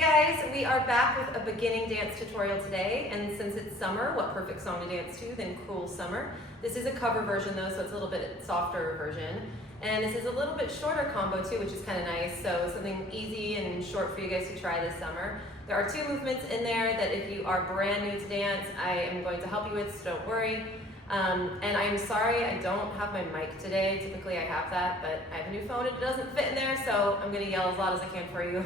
Guys, we are back with a beginning dance tutorial today, and since it's summer, what perfect song to dance to than Cruel Summer? This is a cover version though, so it's a little bit softer version. And this is a little bit shorter combo too, which is kind of nice, so something easy and short for you guys to try this summer. There are two movements in there that if you are brand new to dance, I am going to help you with, so don't worry. And I'm sorry I don't have my mic today. Typically I have that, but I have a new phone and it doesn't fit in there, so I'm gonna yell as loud as I can for you.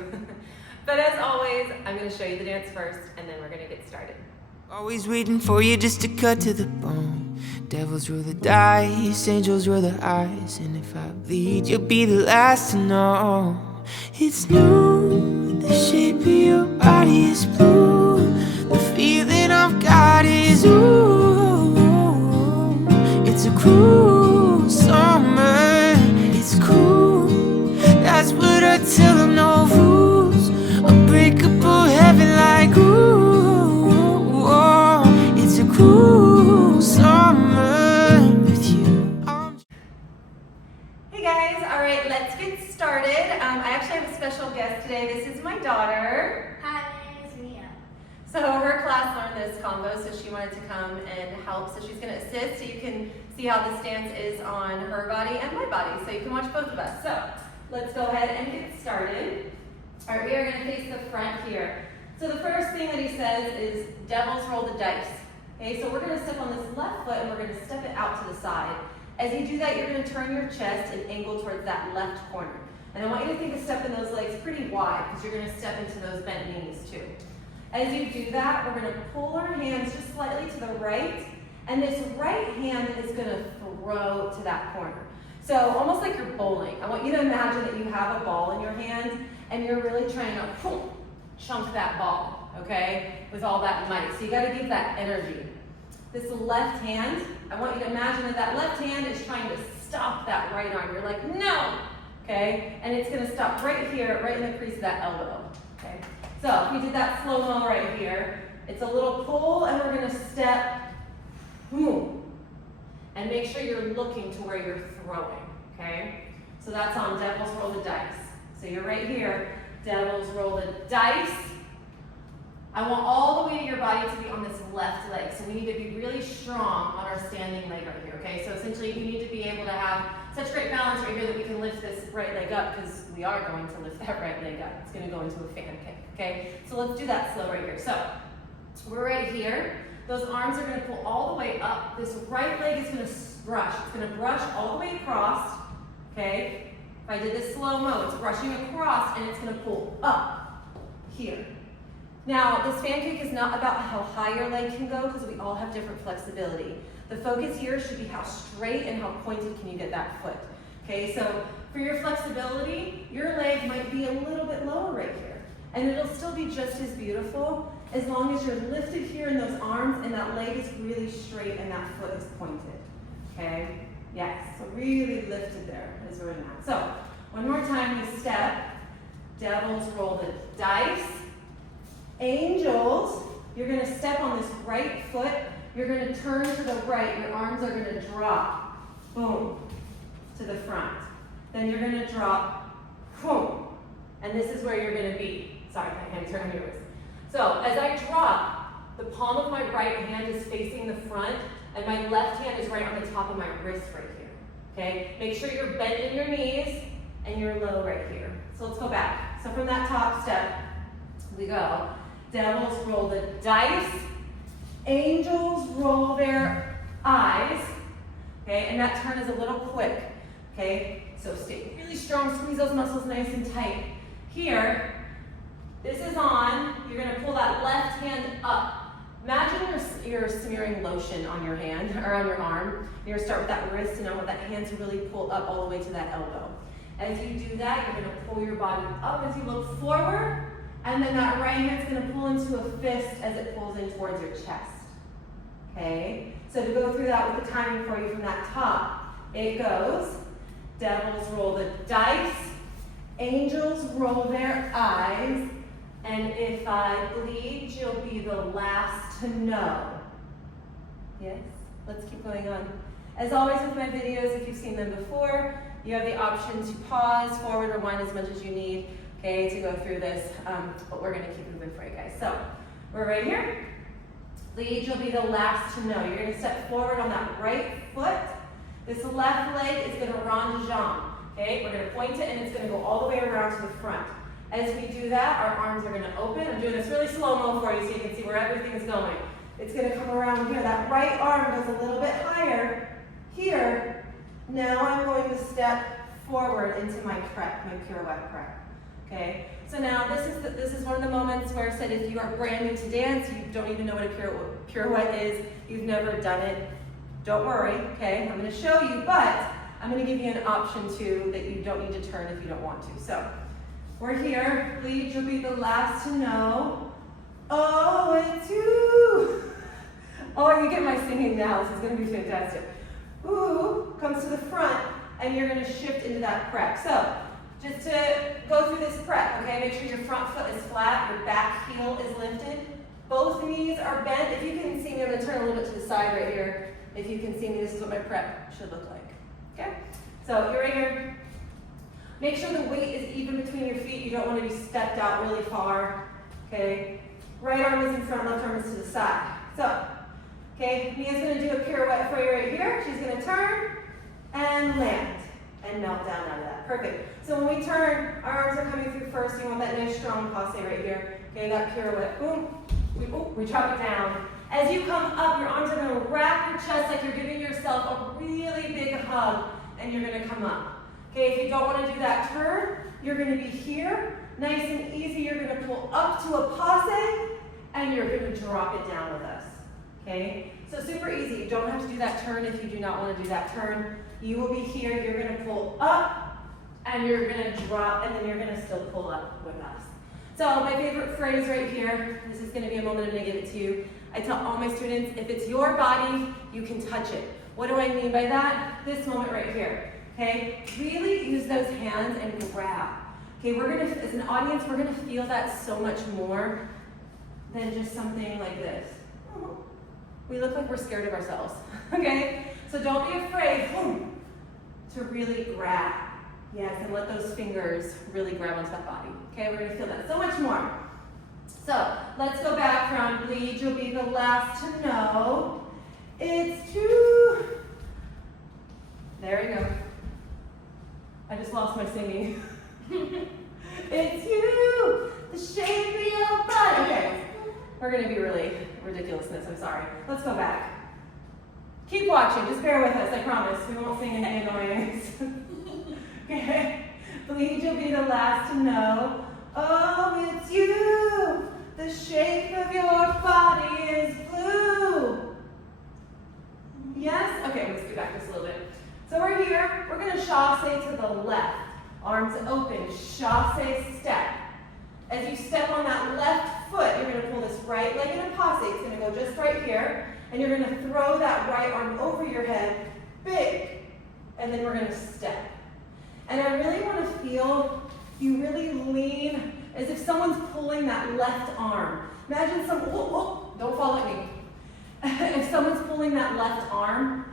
But as always, I'm going to show you the dance first, and then we're going to get started. Always waiting for you just to cut to the bone. Devils roll the dice, angels roll the eyes. And if I bleed, you'll be the last to know. It's new, the shape of your body is blue. The feeling I've got is ooh. It's a cruel summer, it's cool. That's what I tell them, no rules. Unbreakable heaven like ooh, oh, it's a cool summer with you. Hey guys, all right, let's get started. I actually have a special guest today. This is my daughter. Hi, my name is Mia. So her class learned this combo, so she wanted to come and help. So she's going to assist, so you can see how this dance is on her body and my body, so you can watch both of us. So let's go ahead and get started. All right, we are going to face the front here. So the first thing that he says is devils roll the dice. Okay, so we're going to step on this left foot and we're going to step it out to the side. As you do that, you're going to turn your chest and angle towards that left corner. And I want you to think of stepping those legs pretty wide because you're going to step into those bent knees too. As you do that, we're going to pull our hands just slightly to the right, and this right hand is going to throw to that corner. So almost like you're bowling. I want you to imagine that you have a ball in your hand and you're really trying to chunk that ball, okay, with all that might. So you got to give that energy. This left hand, I want you to imagine that that left hand is trying to stop that right arm. You're like, no, okay, and it's going to stop right here, right in the crease of that elbow, okay. So if we did that slow-mo right here, it's a little pull and we're going to step, boom, and make sure you're looking to where you're throwing, okay. So that's on devils roll the dice. So you're right here, devils roll the dice. I want all the weight of your body to be on this left leg. So we need to be really strong on our standing leg right here, okay? So essentially you need to be able to have such great balance right here that we can lift this right leg up because we are going to lift that right leg up. It's gonna go into a fan kick, okay? So let's do that slow right here. So we're right here. Those arms are gonna pull all the way up. This right leg is gonna brush. It's gonna brush all the way across, okay? If I did this slow-mo, it's brushing across and it's gonna pull up here. Now, this fan kick is not about how high your leg can go because we all have different flexibility. The focus here should be how straight and how pointed can you get that foot. Okay, so for your flexibility, your leg might be a little bit lower right here. And it'll still be just as beautiful as long as you're lifted here in those arms and that leg is really straight and that foot is pointed. Okay? Yes, so really lifted there as we're in that. So, one more time we step, devils roll the dice. Angels, you're going to step on this right foot, you're going to turn to the right, your arms are going to drop, boom, to the front. Then you're going to drop, boom, and this is where you're going to be. Sorry, my hands are on yours. So, as I drop, the palm of my right hand is facing the front, and my left hand is right on the top of my wrist right here, okay? Make sure you're bending your knees and you're low right here. So let's go back. So from that top step, we go. Devils roll the dice. Angels roll their eyes, okay? And that turn is a little quick, okay? So stay really strong, squeeze those muscles nice and tight. Here, this is on, you're gonna pull that left hand up. Imagine you're smearing lotion on your hand or on your arm. You're gonna start with that wrist and I want that hand to really pull up all the way to that elbow. As you do that, you're gonna pull your body up as you look forward, and then that right hand's gonna pull into a fist as it pulls in towards your chest. Okay? So to go through that with the timing for you from that top, it goes, devils roll the dice, angels roll their eyes, and if I bleed, you'll be the last to know. Yes? Let's keep going on. As always with my videos, if you've seen them before, you have the option to pause, forward, rewind as much as you need. okay, to go through this, but we're gonna keep moving for you guys. So, we're right here. Lead, you'll be the last to know. You're gonna step forward on that right foot. This left leg is gonna rond jambe, okay? We're gonna point it and it's gonna go all the way around to the front. As we do that, our arms are gonna open. I'm doing this really slow-mo for you so you can see where everything is going. It's gonna come around here. That right arm goes a little bit higher here. Now I'm going to step forward into my prep, my pirouette prep, okay? So now this is one of the moments where I said if you are brand new to dance, you don't even know what a pirouette is, you've never done it, don't worry, okay? I'm gonna show you, but I'm gonna give you an option too that you don't need to turn if you don't want to. So, we're here. Lead, you'll be the last to know. Oh, it's you. Oh, you get my singing now. This is going to be fantastic. Ooh, comes to the front, and you're going to shift into that prep. So, just to go through this prep, okay, make sure your front foot is flat, your back heel is lifted. Both knees are bent. If you can see me, I'm going to turn a little bit to the side right here. If you can see me, this is what my prep should look like. Okay? So, you're right here. Make sure the weight is even between your feet. You don't want to be stepped out really far, okay? Right arm is in front, left arm is to the side. So, okay, Mia's going to do a pirouette for you right here. She's going to turn and land and melt down out of that. Perfect. So when we turn, our arms are coming through first. You want that nice strong passe right here. Okay, that pirouette. Boom. We drop it down. As you come up, your arms are going to wrap your chest like you're giving yourself a really big hug, and you're going to come up. Okay, if you don't want to do that turn, you're going to be here, nice and easy. You're going to pull up to a passe, and you're going to drop it down with us. Okay, so super easy. You don't have to do that turn if you do not want to do that turn. You will be here. You're going to pull up, and you're going to drop, and then you're going to still pull up with us. So my favorite phrase right here. This is going to be a moment I'm going to give it to you. I tell all my students, if it's your body, you can touch it. What do I mean by that? This moment right here. Okay, really use those hands and grab. Okay, we're gonna, as an audience, we're gonna feel that so much more than just something like this. We look like we're scared of ourselves, okay? So don't be afraid to really grab. Yes, and let those fingers really grab onto that body. Okay, we're gonna feel that so much more. So, let's go back from lead, you'll be the last to know. It's two. There we go. I just lost my singing. It's you, the shape of your body. Okay, we're gonna be really ridiculous in this, I'm sorry. Let's go back. Keep watching, just bear with us, I promise. We won't sing any annoyance. Okay, please, you'll be the last to know. Oh, it's you, the shape of your body is blue. Yes? Okay, let's do back just a little bit. So we're here, we're going to chasse to the left. Arms open, chasse step. As you step on that left foot, you're going to pull this right leg in a passe. It's going to go just right here. And you're going to throw that right arm over your head, big. And then we're going to step. And I really want to feel you really lean as if someone's pulling that left arm. Imagine someone, don't fall at me. If someone's pulling that left arm,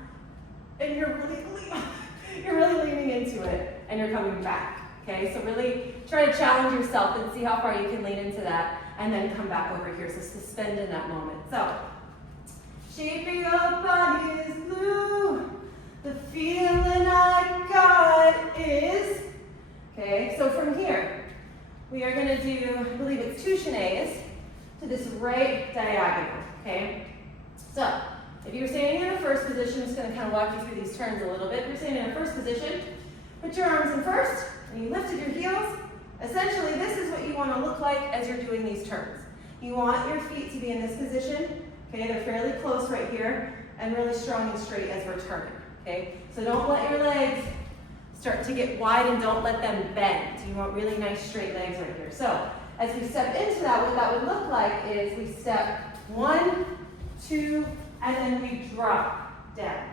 and you're really leaning into it, and you're coming back, okay? So really try to challenge yourself and see how far you can lean into that, and then come back over here, so suspend in that moment. So, shape of your body is blue, the feeling I got is, okay? So from here, we are gonna do, I believe it's 2 chenets to this right diagonal, okay? So, if you're standing in a first position, I'm just going to kind of walk you through these turns a little bit. If you're standing in a first position, put your arms in first, and you lifted your heels. Essentially, this is what you want to look like as you're doing these turns. You want your feet to be in this position, okay? They're fairly close right here, and really strong and straight as we're turning, okay? So don't let your legs start to get wide and don't let them bend. You want really nice straight legs right here. So, as we step into that, what that would look like is we step 1, 2, and then we drop down.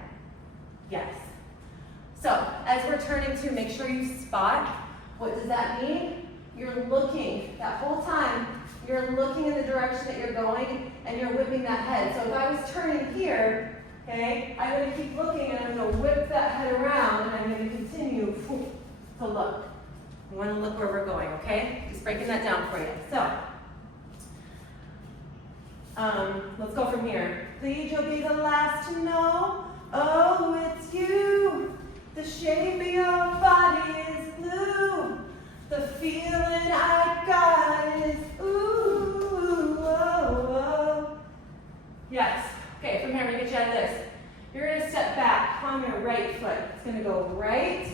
Yes. So, as we're turning to, make sure you spot. What does that mean? You're looking, that whole time, you're looking in the direction that you're going, and you're whipping that head. So if I was turning here, okay, I'm going to keep looking, and I'm going to whip that head around, and I'm going to continue to look. We want to look where we're going, okay? Just breaking that down for you. So, let's go from here. Please, you'll be the last to know. Oh, it's you. The shape of your body is blue. The feeling I got is ooh, oh, oh. Yes. Okay, from here, I'm going to get you out of this. You're going to step back on your right foot. It's going to go right,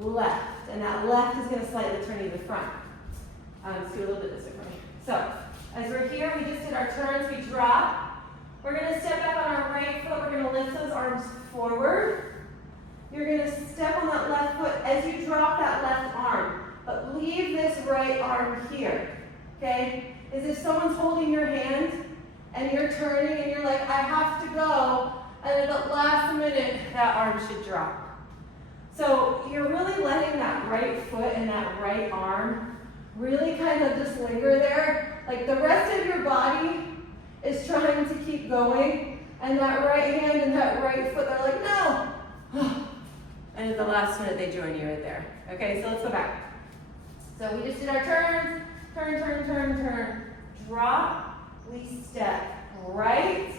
left. And that left is going to slightly turn you to the front. Let's do a little bit this way for me. So, as we're here, we just did our turns. We drop. We're going to step back on our right foot. We're going to lift those arms forward. You're going to step on that left foot as you drop that left arm. But leave this right arm here. Okay? As if someone's holding your hand and you're turning and you're like, I have to go. And at the last minute, that arm should drop. So you're really letting that right foot and that right arm really kind of just linger there. Like the rest of your body is trying to keep going. And that right hand and that right foot, they're like, no. And at the last minute, they join you right there. Okay, so let's go back. So we just did our turns. Turn, turn, turn, turn. Drop. We step right.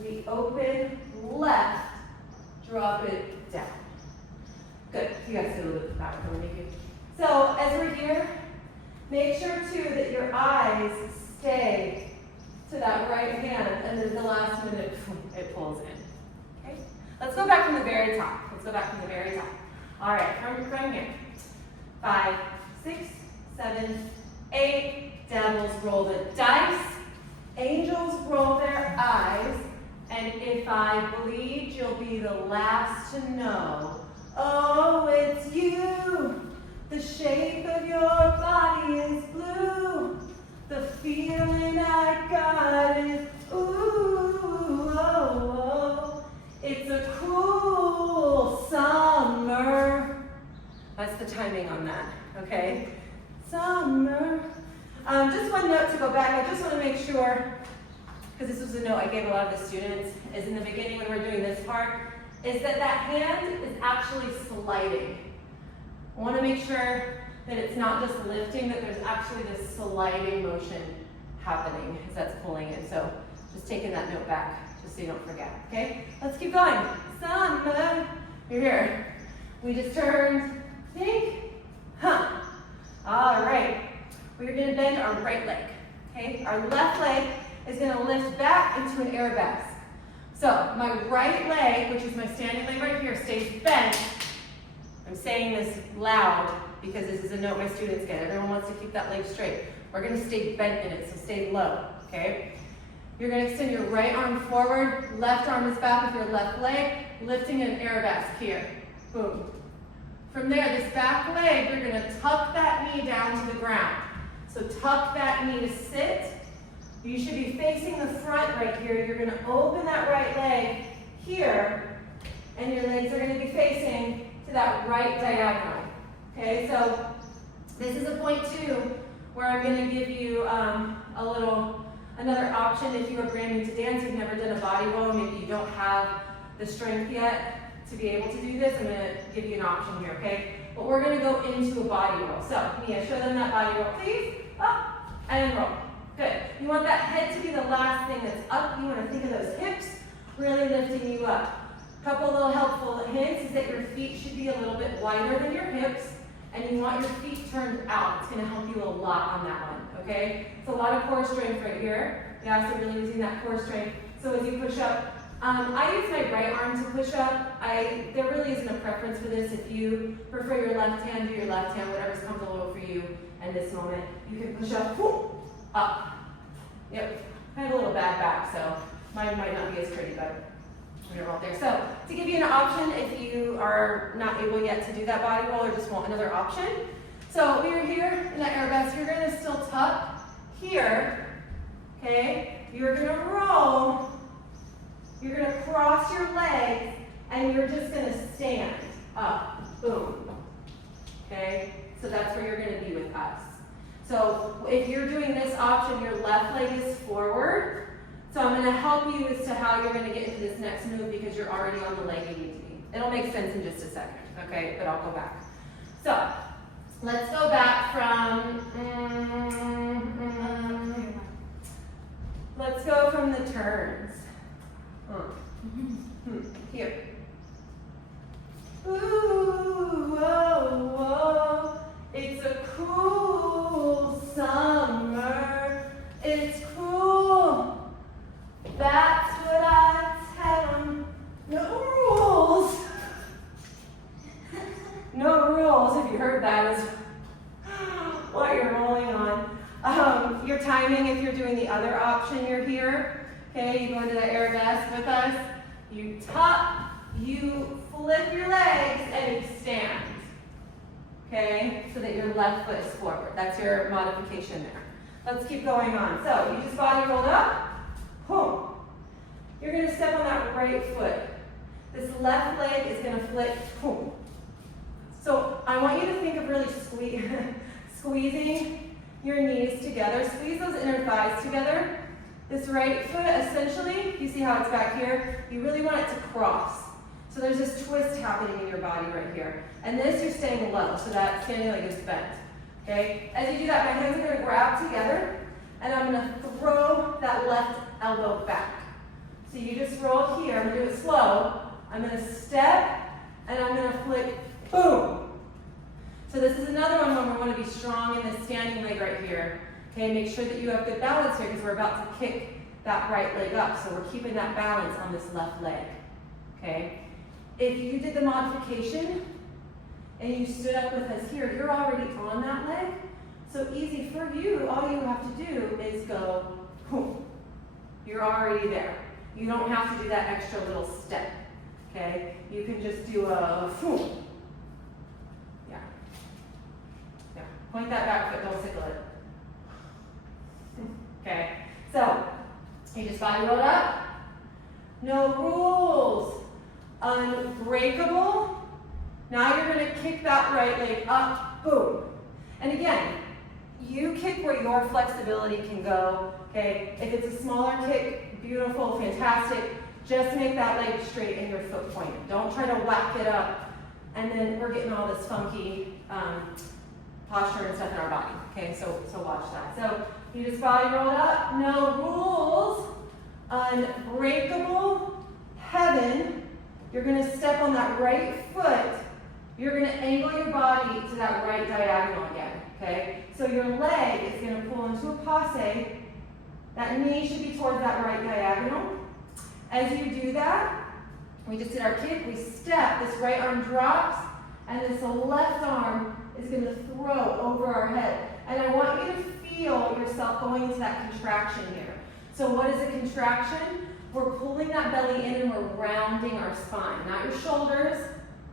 We open left. Drop it down. Good. You guys did a little bit back for me. So as we're here, make sure too that your eyes stay to that right hand, and then the last minute it pulls in. Okay. Let's go back from the very top. Let's go back from the very top. All right, from here. 5, 6, 7, 8. Devils roll the dice. Angels roll their eyes. And if I bleed, you'll be the last to know. Oh, it's you. The shape of your body is blue. The feeling I got is ooh, oh, oh. It's a cool summer. That's the timing on that, okay? Summer. Just one note to go back. I just want to make sure, because this was a note I gave a lot of the students, is in the beginning when we're doing this part, is that hand is actually sliding. I want to make sure that it's not just lifting, that there's actually this sliding motion happening as that's pulling in. So just taking that note back, just so you don't forget, okay? Let's keep going. Summer. You're here. We just turned, think, huh. All right. We're going to bend our right leg, okay? Our left leg is going to lift back into an arabesque. So my right leg, which is my standing leg right here, stays bent. I'm saying this loud because this is a note my students get. Everyone wants to keep that leg straight. We're going to stay bent in it, so stay low, okay? You're going to extend your right arm forward, left arm is back with your left leg, lifting an arabesque here. Boom. From there, this back leg, you're going to tuck that knee down to the ground. So tuck that knee to sit. You should be facing the front right here. You're going to open that right leg here, and your legs are going to be facing to that right diagonal. Okay, so this is a point too where I'm going to give you another option. If you are brand new to dance, you've never done a body roll, maybe you don't have the strength yet to be able to do this, I'm going to give you an option here, okay? But we're going to go into a body roll. So, Mia, show them that body roll, please. Up and roll. Good. You want that head to be the last thing that's up. You want to think of those hips really lifting you up. A couple little helpful hints is that your feet should be a little bit wider than your hips, and you want your feet turned out. It's going to help you a lot on that one, okay? It's a lot of core strength right here. Yeah, so really using that core strength. So as you push up, I use my right arm to push up. There really isn't a preference for this. If you prefer your left hand, do your left hand, whatever's comfortable for you in this moment. You can push up, whoo, up. Yep, I have a little bad back, so mine might not be as pretty, but we're all there. So to give you an option, if you are not able yet to do that body roll or just want another option. So we are here in that arabesque. You're going to still tuck here, okay? You're going to roll. You're going to cross your legs, and you're just going to stand up. Boom. Okay? So that's where you're going to be with us. So if you're doing this option, your left leg is forward. So I'm going to help you as to how you're going to get into this next move because you're already on the leg you need to be. It'll make sense in just a second, okay? But I'll go back. So Let's go back from, let's go from the turns. Here. Ooh, oh, oh, it's a cool summer. It's cool. That's what I tell 'em. No rules. No rules, if you heard that, is what you're rolling on. Your timing, if you're doing the other option, you're here. Okay, you go into the arabesque with us. You tuck, you flip your legs, and you stand. Okay, so that your left foot is forward. That's your modification there. Let's keep going on. So you just body rolled up. Boom. You're going to step on that right foot. This left leg is going to flick. Boom. So I want you to think of really squeezing your knees together. Squeeze those inner thighs together. This right foot, essentially, you see how it's back here? You really want it to cross. So there's this twist happening in your body right here. And this, you're staying low, so that standing leg is bent. Okay? As you do that, my hands are going to grab together, and I'm going to throw that left elbow back. So you just roll here. I'm going to do it slow. I'm going to step, and I'm going to flick. Boom. So this is another one where we want to be strong in this standing leg right here. Okay, make sure that you have good balance here because we're about to kick that right leg up. So we're keeping that balance on this left leg. Okay. If you did the modification and you stood up with us here, you're already on that leg. So easy for you. All you have to do is go, boom. You're already there. You don't have to do that extra little step. Okay. You can just do a boom. Point that back foot, don't tickle it. Okay, so you just body rolled up. No rules. Unbreakable. Now you're going to kick that right leg up. Boom. And again, you kick where your flexibility can go. Okay, if it's a smaller kick, beautiful, fantastic. Just make that leg straight and your foot pointed. Don't try to whack it up. And then we're getting all this funky posture and stuff in our body. Okay, so watch that. So you just body roll up, no rules, unbreakable, heaven. You're going to step on that right foot. You're going to angle your body to that right diagonal again. Okay, so your leg is going to pull into a passe. That knee should be towards that right diagonal. As you do that, we just did our kick. We step. This right arm drops, and this left arm is going to throw over our head. And I want you to feel yourself going into that contraction here. So what is a contraction? We're pulling that belly in and we're rounding our spine. Not your shoulders.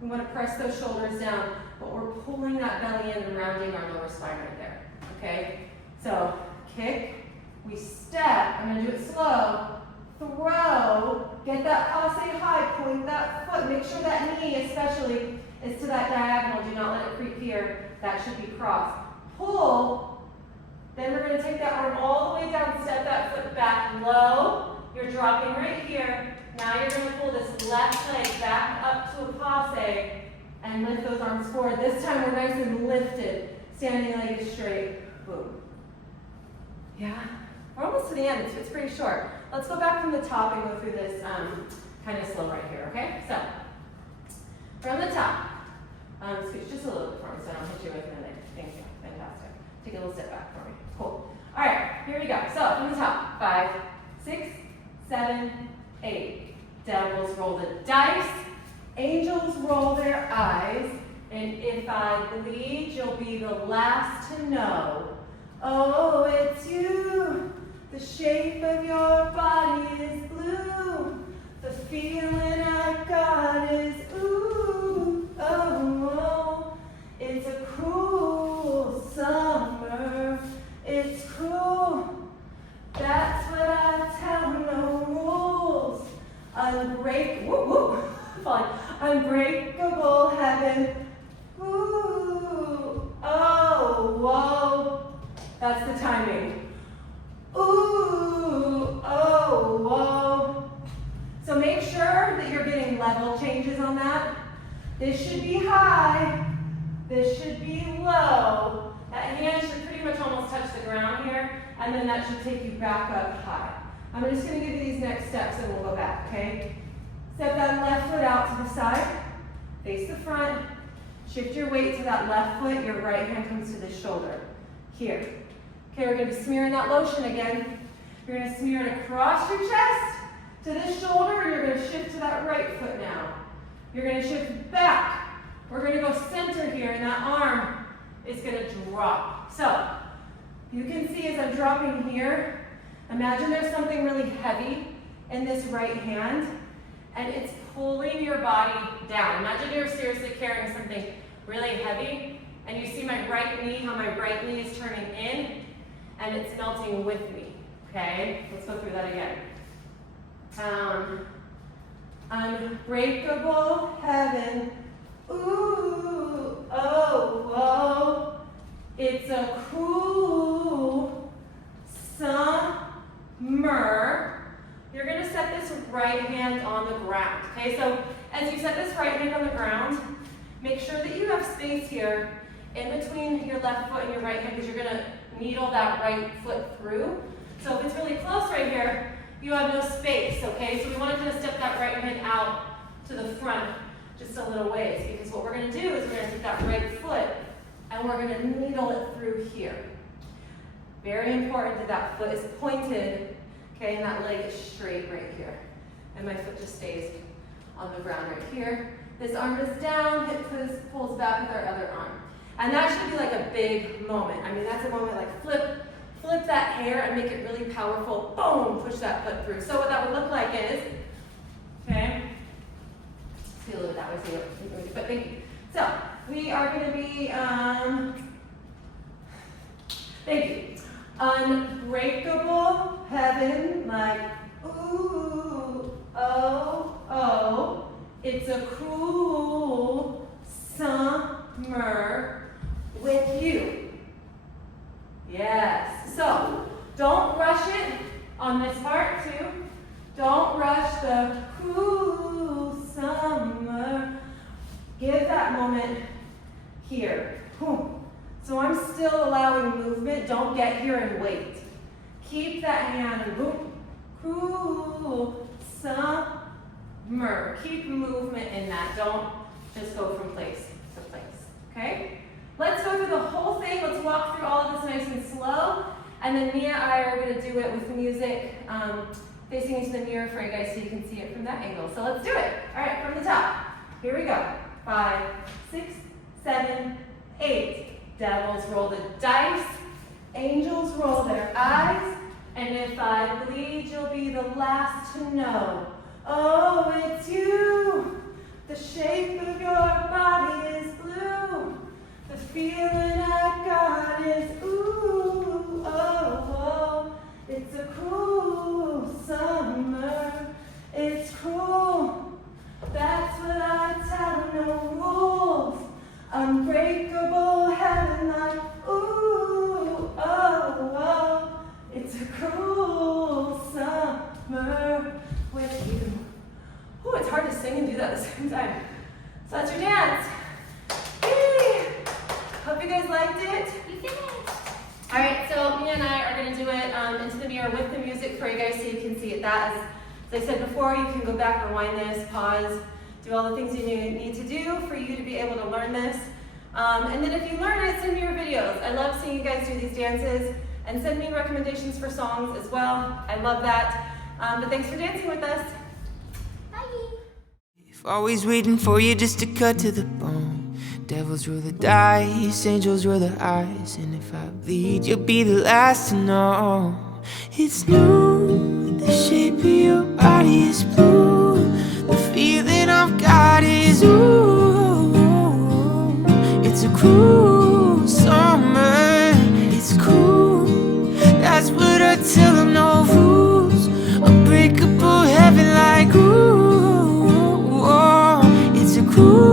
We want to press those shoulders down, but we're pulling that belly in and rounding our lower spine right there. Okay? So kick, we step. I'm going to do it slow. Throw, get that passe high, point that foot. Make sure that knee especially is to that diagonal. Do not let it creep here. That should be crossed. Pull. Then we're going to take that arm all the way down, step that foot back low. You're dropping right here. Now you're going to pull this left leg back up to a passe and lift those arms forward. This time we're nice and lifted. Standing leg is straight. Boom. Yeah? We're almost to the end. It's pretty short. Let's go back from the top and go through this kind of slow right here, okay? So, from the top. Scooch just a little bit for me so I don't hit you with my leg. Thank you. Fantastic. Take a little step back for me. Cool. All right, here we go. So, from the top. 5, 6, 7, 8. Devils roll the dice. Angels roll their eyes. And if I bleed, you'll be the last to know. Oh, it's you. The shape of your body is blue. The feeling I got is ooh, oh, oh. It's a cruel summer. It's cruel. That's what I tell. No rules. Unbreakable heaven. Ooh, oh, whoa. That's the timing. Ooh, oh, whoa. So make sure that you're getting level changes on that. This should be high. This should be low. That hand should pretty much almost touch the ground here, and then that should take you back up high. I'm just going to give you these next steps and we'll go back, okay? Step that left foot out to the side, face the front, shift your weight to that left foot, your right hand comes to the shoulder. Here. Okay, we're going to be smearing that lotion again. You're going to smear it across your chest to this shoulder, and you're going to shift to that right foot now. You're going to shift back. We're going to go center here, and that arm is going to drop. So, you can see as I'm dropping here, imagine there's something really heavy in this right hand, and it's pulling your body down. Imagine you're seriously carrying something really heavy, and you see my right knee, how my right knee is turning in, and it's melting with me. Okay, let's go through that again. Unbreakable heaven. Ooh, oh, oh. It's a cool summer. You're going to set this right hand on the ground. Okay, so as you set this right hand on the ground, make sure that you have space here in between your left foot and your right hand, because you're going to needle that right foot through. So if it's really close right here, you have no space, okay? So we want to kind of step that right hand out to the front just a little ways, because what we're going to do is we're going to take that right foot and we're going to needle it through here. Very important that that foot is pointed, okay, and that leg is straight right here. And my foot just stays on the ground right here. This arm is down, hip pulls back with our other arm. And that should be like a big moment. I mean, that's a moment like flip that hair and make it really powerful. Boom, push that foot through. So what that would look like is, okay, see a little bit that way, see what, but thank you. So we are going to be, thank you, unbreakable heaven, like, ooh, oh, oh, it's a cool summer with you. Yes. So don't rush it on this part too. Don't rush the cool summer. Give that moment here. So I'm still allowing movement. Don't get here and wait. Keep that hand and boom. Cool summer. Keep movement in that. Don't just go from place to place. Okay? Let's go through the whole thing. Let's walk through all of this nice and slow. And then Mia and I are going to do it with music facing into the mirror for you guys so you can see it from that angle. So let's do it. All right, from the top. Here we go. 5, 6, 7, 8. Devils roll the dice. Angels roll their eyes. And if I bleed, you'll be the last to know. Oh, it's you. The shape of your body is blue. The feeling I got is ooh, oh, oh. It's a cool summer. It's cool. That's what I tell no rules. Unbreakable heaven like ooh, oh, oh. It's a cool summer with you. Ooh, it's hard to sing and do that at the same time. So that's your dance. Yay! Hope you guys liked it. You finished. All right, so Mia and I are going to do it into the mirror with the music for you guys so you can see it. That, as I said before, you can go back, rewind this, pause, do all the things you need to do for you to be able to learn this. And then if you learn it, send me your videos. I love seeing you guys do these dances, and send me recommendations for songs as well. I love that. But thanks for dancing with us. Bye. If always waiting for you just to cut to the bone. Devils roll the dice, angels roll their eyes. And if I bleed, you'll be the last to know. It's new, the shape of your body is blue. The feeling I've got is ooh. It's a cool summer, it's cool. That's what I tell them, no rules. Unbreakable heaven like ooh. It's a cool